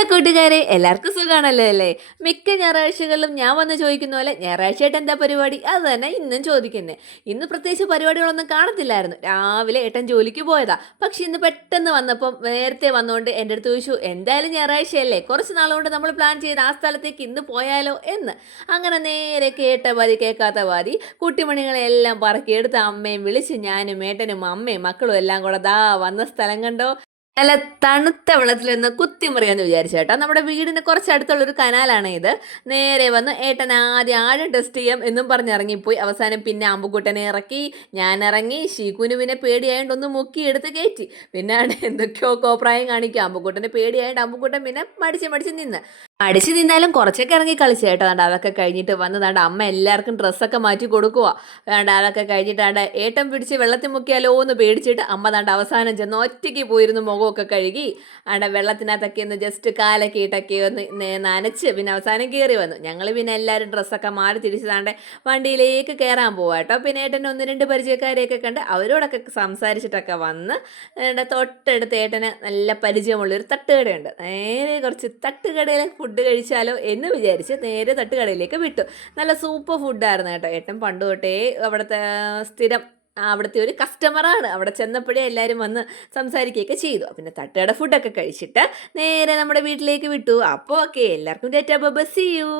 Hello കൂട്ടുകാരെ, എല്ലാവർക്കും സുഖമാണല്ലോ അല്ലേ? മിക്ക ഞായറാഴ്ചകളിലും ഞാൻ വന്ന് ചോദിക്കുന്ന പോലെ ഞായറാഴ്ചയായിട്ട് എന്താ പരിപാടി, അത് തന്നെ ഇന്നും ചോദിക്കുന്നത്. ഇന്ന് പ്രത്യേകിച്ച് പരിപാടികളൊന്നും കാണത്തില്ലായിരുന്നു. രാവിലെ ഏട്ടൻ ജോലിക്ക് പോയതാ. പക്ഷെ ഇന്ന് പെട്ടെന്ന് വന്നപ്പം നേരത്തെ വന്നുകൊണ്ട് എൻ്റെ അടുത്ത് ചോദിച്ചു, എന്തായാലും ഞായറാഴ്ചയല്ലേ, കുറച്ച് നാളുകൊണ്ട് നമ്മൾ പ്ലാൻ ചെയ്ത് ആ സ്ഥലത്തേക്ക് ഇന്ന് പോയാലോ എന്ന്. അങ്ങനെ നേരെ കേട്ട പാതി കേൾക്കാത്ത പാതി കുട്ടിമണികളെല്ലാം പറക്കിയെടുത്ത് അമ്മയും വിളിച്ച് ഞാനും ഏട്ടനും അമ്മയും മക്കളും എല്ലാം കൂടെ ദാ വന്ന സ്ഥലം കണ്ടോ. നല്ല തണുത്ത വെള്ളത്തിൽ നിന്ന് കുത്തിമറിയാന്ന് വിചാരിച്ചു കേട്ടോ. നമ്മുടെ വീടിന് കുറച്ചടുത്തുള്ളൊരു കനാലാണ് ഇത്. നേരെ വന്ന് ഏട്ടൻ ആദ്യം ആഴം ടെസ്റ്റ് ചെയ്യാം എന്നും പറഞ്ഞിറങ്ങിപ്പോയി. അവസാനം പിന്നെ അമ്പുക്കുട്ടനെ ഇറക്കി, ഞാൻ ഇറങ്ങി. ഷീക്കുന് പിന്നെ പേടിയായതുകൊണ്ട് ഒന്ന് മുക്കി എടുത്ത് കയറ്റി. പിന്നെ എന്തൊക്കെയോ കോപ്രായം കാണിക്കുക. അമ്പുക്കുട്ടന് പേടിയായതുകൊണ്ട് അമ്പുക്കുട്ടൻ പിന്നെ മടിച്ച് നിന്ന്. അടിച്ചു നിന്നാലും കുറച്ചൊക്കെ ഇറങ്ങി കളിച്ചു കേട്ടോ. വേണ്ട അതൊക്കെ കഴിഞ്ഞിട്ട് വന്നതാണ്ട് അമ്മ എല്ലാവർക്കും ഡ്രസ്സൊക്കെ മാറ്റി കൊടുക്കുക. വേണ്ട അതൊക്കെ കഴിഞ്ഞിട്ടാണ്ട് ഏട്ടൻ പിടിച്ച് വെള്ളത്തിൽ മുക്കിയാലോ എന്ന് പേടിച്ചിട്ട് അമ്മ താണ്ട് അവസാനം ചെന്ന് ഒറ്റയ്ക്ക് പോയിരുന്നു മുഖമൊക്കെ കഴുകി. വെള്ളത്തിനകത്തൊക്കെ ഒന്ന് ജസ്റ്റ് കാലൊക്കെ ഇട്ടൊക്കെ ഒന്ന് നനച്ച് പിന്നെ അവസാനം കയറി വന്നു. ഞങ്ങൾ പിന്നെ എല്ലാവരും ഡ്രസ്സൊക്കെ മാറി തിരിച്ചതാണ്ട് വണ്ടിയിലേക്ക് കയറാൻ പോവാ കേട്ടോ. പിന്നെ ഏട്ടൻ ഒന്ന് രണ്ട് പരിചയക്കാരെയൊക്കെ കണ്ട് അവരോടൊക്കെ സംസാരിച്ചിട്ടൊക്കെ വന്ന് തൊട്ടടുത്ത് ഏട്ടന് നല്ല പരിചയമുള്ളൊരു തട്ടുകടയുണ്ട്. നേരെ കുറച്ച് തട്ടുകടയിലെ ഫുഡ് കഴിച്ചാലോ എന്ന് വിചാരിച്ച് നേരെ തട്ടുകടയിലേക്ക് വിട്ടു. നല്ല സൂപ്പർ ഫുഡായിരുന്നു കേട്ടോ. ഏട്ടൻ പണ്ട് തൊട്ടേ അവിടുത്തെ സ്ഥിരം അവിടുത്തെ ഒരു കസ്റ്റമറാണ്. അവിടെ ചെന്നപ്പോഴേ എല്ലാവരും വന്ന് സംസാരിക്കുകയൊക്കെ ചെയ്തു. പിന്നെ തട്ടുകട ഫുഡൊക്കെ കഴിച്ചിട്ട് നേരെ നമ്മുടെ വീട്ടിലേക്ക് വിട്ടു. അപ്പോൾ ഓക്കെ, എല്ലാവർക്കും tata bye bye, see U.